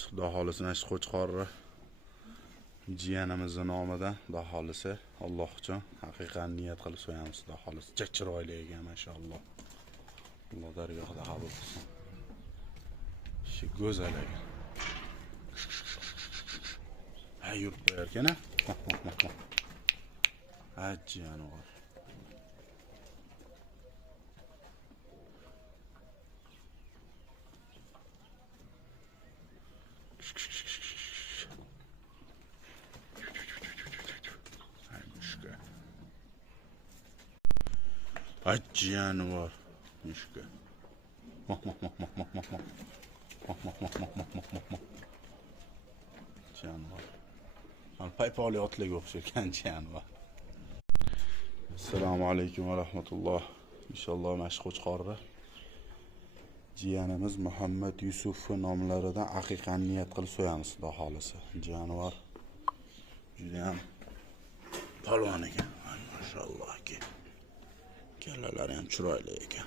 Xudo xohlasa mana shu qo'chqorni jiyanimizning nomidan, Xudo xohlasa Alloh uchun haqiqatan niyat qilib so'yamiz. Xudo xohlasa jak chiroyli ekan, maşalloh. Alloh dargohida qabul qilsin. Shu go'zal ekan. Ha yurib qo'yar ekan-a? Ha jiyanvar. Acıyanvar. Müşke. Canvar. Paypali otlarga o'xshagan canvar. Assalomu alaykum va rahmatulloh. Inshaalloh mana shu qo'chqorni jiyanimiz Muhammad Yusuf nomlaridan haqiqatan niyat qilib so'yamiz, Xudo xohlasa. Jonivor juda ham polvon ekan. Maşalloh aka. Kallalari ham chiroyli ekan.